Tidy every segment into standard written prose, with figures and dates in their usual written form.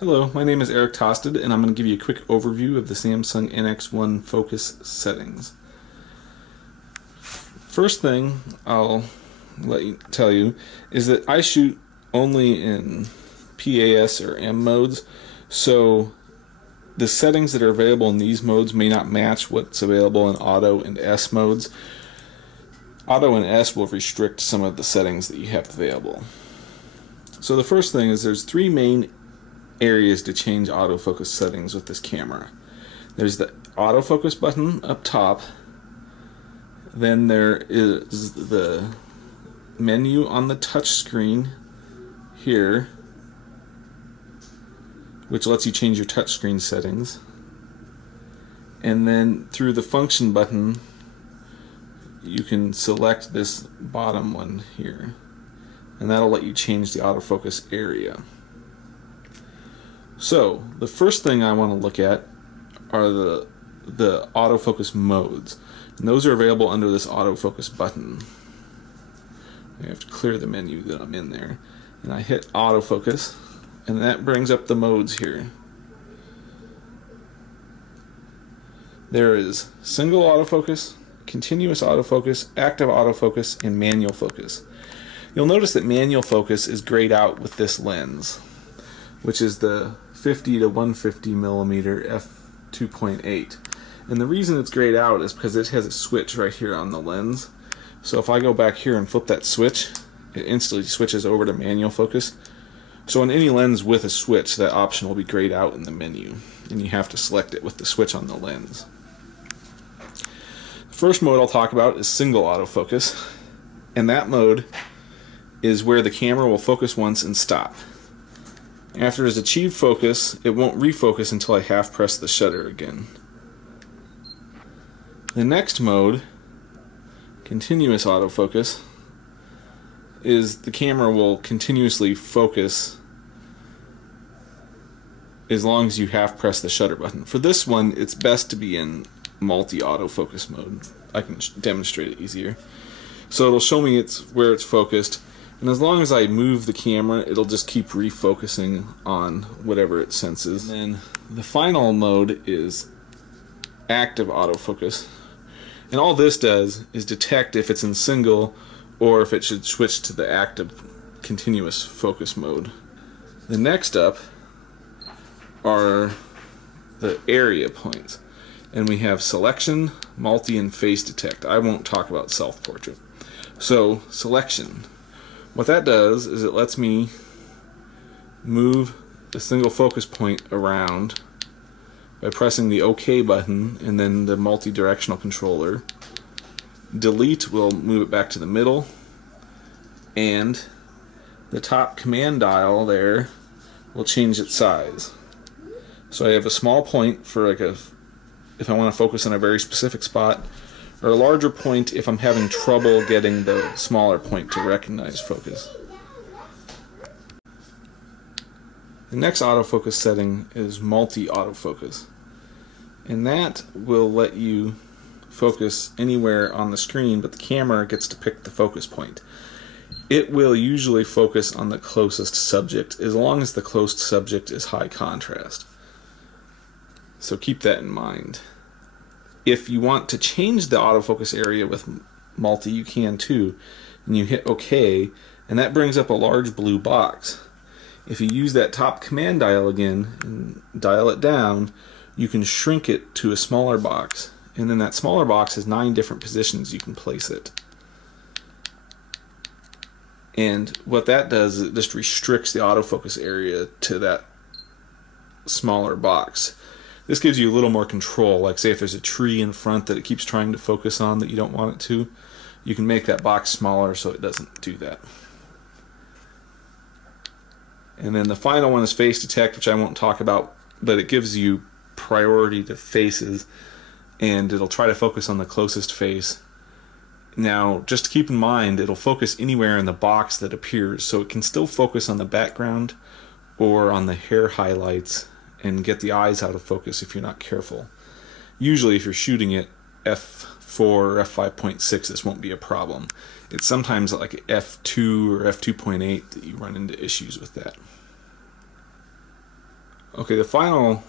Hello, my name is Eric Tosted, and I'm going to give you a quick overview of the Samsung Nx1 focus settings. First thing I'll tell you is that I shoot only in PAS or M modes, so the settings that are available in these modes may not match what's available in Auto and S modes. Auto and S will restrict some of the settings that you have available. So the first thing is there's three main areas to change autofocus settings with this camera. There's the autofocus button up top, then there is the menu on the touch screen here, which lets you change your touchscreen settings, and then through the function button you can select this bottom one here, and that'll let you change the autofocus area. So the first thing I want to look at are the autofocus modes, and those are available under this autofocus button. I have to clear the menu that I'm in there, and I hit autofocus, and that brings up the modes here. There is single autofocus, continuous autofocus, active autofocus, and manual focus. You'll notice that manual focus is grayed out with this lens, which is the 50 to 150 millimeter f2.8. And the reason it's grayed out is because it has a switch right here on the lens. So if I go back here and flip that switch, it instantly switches over to manual focus. So on any lens with a switch, that option will be grayed out in the menu, and you have to select it with the switch on the lens. The first mode I'll talk about is single autofocus, and that mode is where the camera will focus once and stop. After it's achieved focus, it won't refocus until I half press the shutter again. The next mode, continuous autofocus, is the camera will continuously focus as long as you half press the shutter button. For this one, it's best to be in multi-autofocus mode. I can demonstrate it easier. So it'll show me where it's focused, and as long as I move the camera, it'll just keep refocusing on whatever it senses. And then the final mode is active autofocus. And all this does is detect if it's in single or if it should switch to the active continuous focus mode. The next up are the area points. And we have selection, multi, and face detect. I won't talk about self-portrait. So, selection. What that does is it lets me move the single focus point around by pressing the OK button and then the multi-directional controller. Delete will move it back to the middle, and the top command dial there will change its size. So I have a small point for if I want to focus on a very specific spot, or a larger point if I'm having trouble getting the smaller point to recognize focus. The next autofocus setting is multi-autofocus, and that will let you focus anywhere on the screen, but the camera gets to pick the focus point. It will usually focus on the closest subject as long as the close subject is high contrast. So keep that in mind. If you want to change the autofocus area with multi, you can too, and you hit OK, and that brings up a large blue box. If you use that top command dial again and dial it down, you can shrink it to a smaller box, and then that smaller box has 9 different positions you can place it. And what that does is it just restricts the autofocus area to that smaller box. This gives you a little more control. Like say if there's a tree in front that it keeps trying to focus on that you don't want it to, you can make that box smaller so it doesn't do that. And then the final one is face detect, which I won't talk about, but it gives you priority to faces, and it'll try to focus on the closest face. Now, just to keep in mind, it'll focus anywhere in the box that appears, so it can still focus on the background or on the hair highlights and get the eyes out of focus if you're not careful. Usually if you're shooting at f4 or f5.6, this won't be a problem. It's sometimes like f2 or f2.8 that you run into issues with that. Okay, the final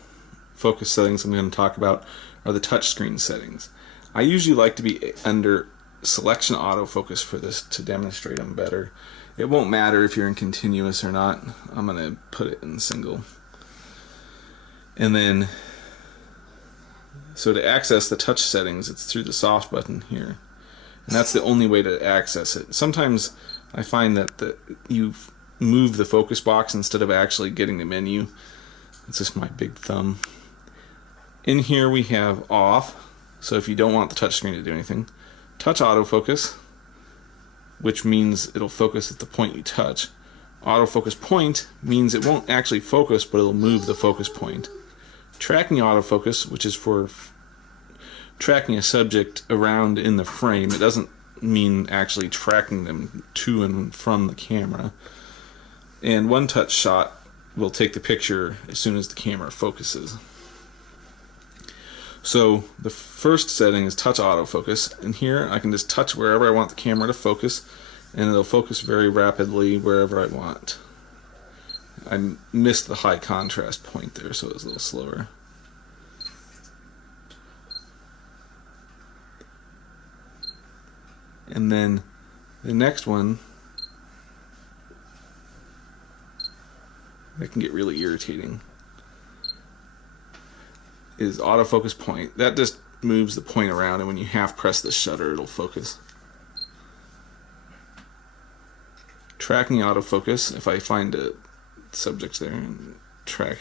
focus settings I'm going to talk about are the touchscreen settings. I usually like to be under selection autofocus for this to demonstrate them better. It won't matter if you're in continuous or not. I'm going to put it in single. And then, so to access the touch settings, it's through the soft button here. And that's the only way to access it. Sometimes I find that you move the focus box instead of actually getting the menu. It's just my big thumb. In here we have off, so if you don't want the touchscreen to do anything. Touch autofocus, which means it'll focus at the point you touch. Autofocus point means it won't actually focus, but it'll move the focus point. Tracking autofocus, which is for tracking a subject around in the frame. It doesn't mean actually tracking them to and from the camera. And one touch shot will take the picture as soon as the camera focuses. So the first setting is touch autofocus, and here I can just touch wherever I want the camera to focus, and it'll focus very rapidly wherever I want. I missed the high contrast point there, so it was a little slower. And then the next one, that can get really irritating, is autofocus point. That just moves the point around, and when you half press the shutter, it'll focus. Tracking autofocus, if I find a subject there and track,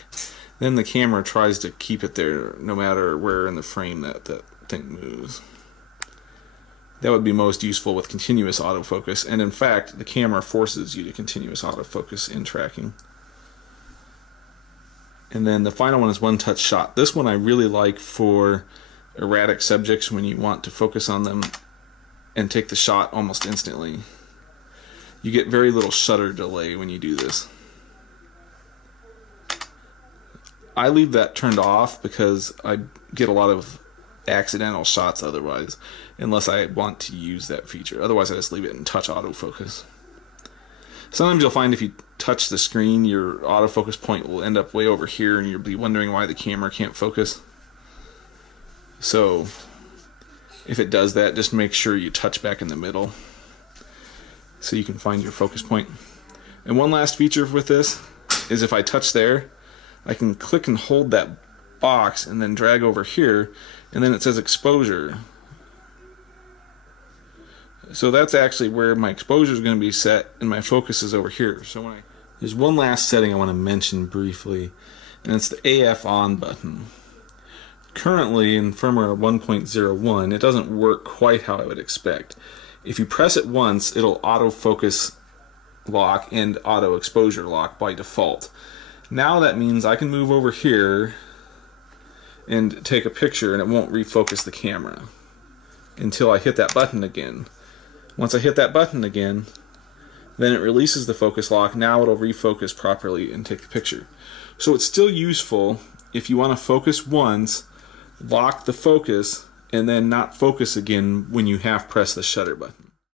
then the camera tries to keep it there no matter where in the frame that thing moves. That would be most useful with continuous autofocus, and in fact the camera forces you to continuous autofocus in tracking. And then the final one is one touch shot. This one I really like for erratic subjects when you want to focus on them and take the shot almost instantly. You get very little shutter delay when you do this. I leave that turned off because I get a lot of accidental shots otherwise, unless I want to use that feature. Otherwise I just leave it in touch autofocus. Sometimes you'll find if you touch the screen, your autofocus point will end up way over here and you'll be wondering why the camera can't focus. So if it does that, just make sure you touch back in the middle so you can find your focus point. And one last feature with this is if I touch there, I can click and hold that box and then drag over here, and then it says exposure. So that's actually where my exposure is going to be set, and my focus is over here. So there's one last setting I want to mention briefly, and it's the AF on button. Currently in firmware 1.01, it doesn't work quite how I would expect. If you press it once, it'll autofocus lock and auto exposure lock by default. Now that means I can move over here and take a picture and it won't refocus the camera until I hit that button again. Once I hit that button again, then it releases the focus lock. Now it'll refocus properly and take the picture. So it's still useful if you want to focus once, lock the focus, and then not focus again when you half press the shutter button.